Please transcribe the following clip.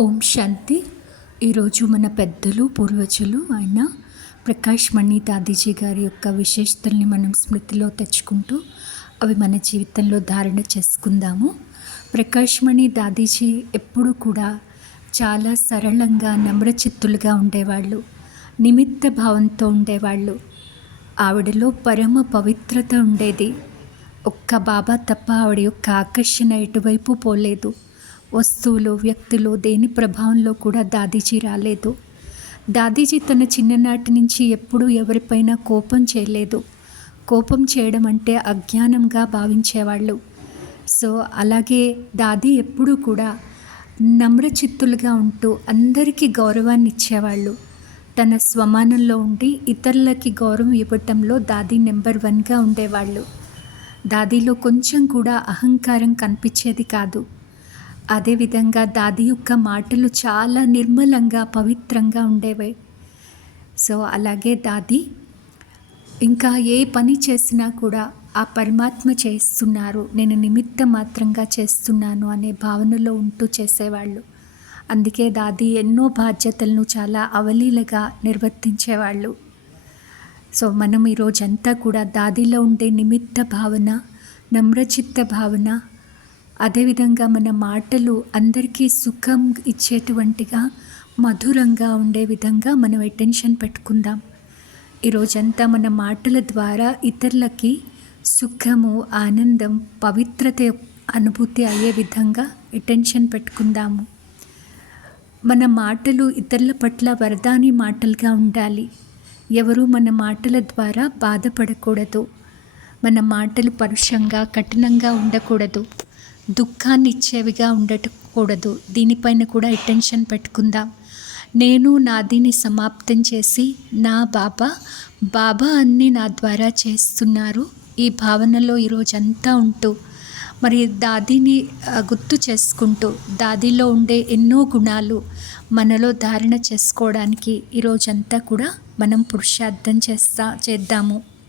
ఓం శాంతి. ఈరోజు మన పెద్దలు పూర్వజులు ఆయన ప్రకాష్ మణి దాదీజీ గారి యొక్క విశేషతల్ని మనం స్మృతిలో తెచ్చుకుంటూ అవి మన జీవితంలో ధారణ చేసుకుందాము. ప్రకాష్ మణి దాదీజీ ఎప్పుడూ కూడా చాలా సరళంగా నమ్రచిత్తులుగా ఉండేవాళ్ళు. నిమిత్త భావంతో ఉండేవాళ్ళు. ఆవిడలో పరమ పవిత్రత ఉండేది. ఒక్క బాబా తప్ప ఆవిడ యొక్క ఆకర్షణ ఎటువైపు పోలేదు. వస్తువులు వ్యక్తులు దేని ప్రభావంలో కూడా దాదీజీ రాలేదు. దాదీజీ తన చిన్ననాటి నుంచి ఎప్పుడూ ఎవరిపైన కోపం చేయలేదు. కోపం చేయడం అంటే అజ్ఞానంగా భావించేవాళ్ళు. సో అలాగే దాది ఎప్పుడూ కూడా నమ్రచిత్తులుగా ఉంటూ అందరికీ గౌరవాన్ని ఇచ్చేవాళ్ళు. తన స్వమానంలో ఉండి ఇతరులకి గౌరవం ఇవ్వటంలో దాది నెంబర్ వన్గా ఉండేవాళ్ళు. దాదిలో కొంచెం కూడా అహంకారం కనిపించేది కాదు. అదేవిధంగా దాది యొక్క మాటలు చాలా నిర్మలంగా పవిత్రంగా ఉండేవి. సో అలాగే దాది ఇంకా ఏ పని చేసినా కూడా ఆ పరమాత్మ చేస్తున్నారు. నేను నిమిత్త మాత్రంగా చేస్తున్నాను అనే భావనలో ఉంటూ చేసేవాళ్ళు. అందుకే దాది ఎన్నో బాధ్యతలను చాలా అవలీలగా నిర్వర్తించేవాళ్ళు. సో మనం ఈరోజంతా కూడా దాదిలో ఉండే నిమిత్త భావన నమ్రచిత్త భావన అదేవిధంగా మన మాటలు అందరికీ సుఖం ఇచ్చేటువంటిగా మధురంగా ఉండే విధంగా మనం అటెన్షన్ పెట్టుకుందాం. ఈరోజంతా మన మాటల ద్వారా ఇతరులకి సుఖము ఆనందం పవిత్రత అనుభూతి అయ్యే విధంగా అటెన్షన్ పెట్టుకుందాము. మన మాటలు ఇతరుల పట్ల వరదాని మాటలుగా ఉండాలి. ఎవరు మన మాటల ద్వారా బాధపడకూడదు. మన మాటలు పరుషంగా కఠినంగా ఉండకూడదు. దుఃఖాన్ని ఇచ్చేవిగా ఉండకూడదు. దీనిపైన కూడా అటెన్షన్ పెట్టుకుందాం. నేను నాదిని సమాప్తం చేసి నా బాబా బాబా అన్ని నా ద్వారా చేస్తున్నారు. ఈ భావనలో ఈరోజంతా ఉంటూ మరి దాదిని గుర్తు చేసుకుంటూ దాదిలో ఉండే ఎన్నో గుణాలు మనలో ధారణ చేసుకోవడానికి ఈరోజంతా కూడా మనం పురుషార్థం చేస్తా చేద్దాము.